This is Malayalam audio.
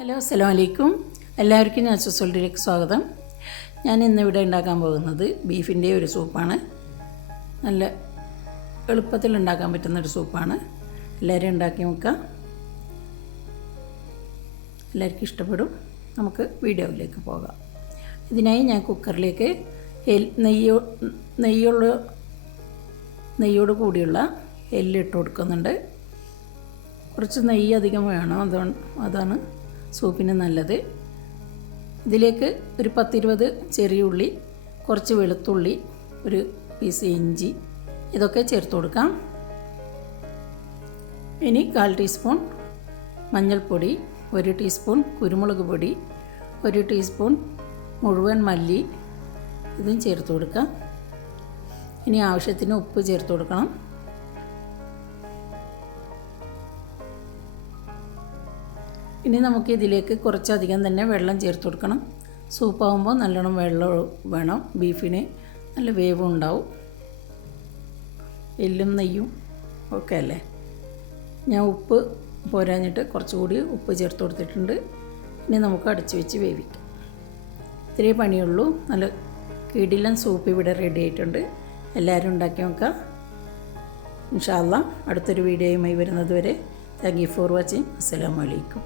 ഹലോ അസ്സലാമു അലൈക്കും. എല്ലാവർക്കും നാച്ചുറൽസ് വേൾഡിലേക്ക് സ്വാഗതം. ഞാൻ ഇന്നിവിടെ ഉണ്ടാക്കാൻ പോകുന്നത് ബീഫിൻ്റെ ഒരു സൂപ്പാണ്. നല്ല എളുപ്പത്തിൽ ഉണ്ടാക്കാൻ പറ്റുന്നൊരു സൂപ്പാണ്. എല്ലാവരും ഉണ്ടാക്കി നോക്കുക, എല്ലാവർക്കും ഇഷ്ടപ്പെടും. നമുക്ക് വീഡിയോയിലേക്ക് പോകാം. ഇതിനായി ഞാൻ കുക്കറിലേക്ക് നെയ്യോട് കൂടിയുള്ള എല്ലിട്ട് കൊടുക്കുന്നുണ്ട്. കുറച്ച് നെയ്യ് അധികം വേണം, അതാണ് സൂപ്പിന് നല്ലത്. ഇതിലേക്ക് ഒരു 10-20 ചെറിയ ഉള്ളി, കുറച്ച് വെളുത്തുള്ളി, ഒരു പീസ് ഇഞ്ചി, ഇതൊക്കെ ചേർത്ത് കൊടുക്കാം. ഇനി 1/4 ടീസ്പൂൺ മഞ്ഞൾപ്പൊടി, 1 ടീസ്പൂൺ കുരുമുളക് പൊടി, 1 ടീസ്പൂൺ മുഴുവൻ മല്ലി, ഇതും ചേർത്ത് കൊടുക്കാം. ഇനി ആവശ്യത്തിന് ഉപ്പ് ചേർത്ത് കൊടുക്കണം. ഇനി നമുക്ക് ഇതിലേക്ക് കുറച്ചധികം തന്നെ വെള്ളം ചേർത്ത് കൊടുക്കണം. സൂപ്പാകുമ്പോൾ നല്ലോണം വെള്ളം വേണം. ബീഫിന് നല്ല വേവും ഉണ്ടാവും. എല്ലും നെയ്യും ഒക്കെ അല്ലേ. ഞാൻ ഉപ്പ് പോരാഞ്ഞിട്ട് കുറച്ചുകൂടി ഉപ്പ് ചേർത്ത് കൊടുത്തിട്ടുണ്ട്. ഇനി നമുക്ക് അടച്ച് വെച്ച് വേവിക്കാം. ഇത്രയേ പണിയുള്ളൂ. നല്ല കിടിലൻ സൂപ്പ് ഇവിടെ റെഡി ആയിട്ടുണ്ട്. എല്ലാവരും ഉണ്ടാക്കി നോക്കാം. ഇൻഷാ അല്ലാഹ് അടുത്തൊരു വീഡിയോയുമായി വരുന്നത് വരെ താങ്ക് യു ഫോർ വാച്ചിങ്. അസ്സലാമു അലൈക്കും.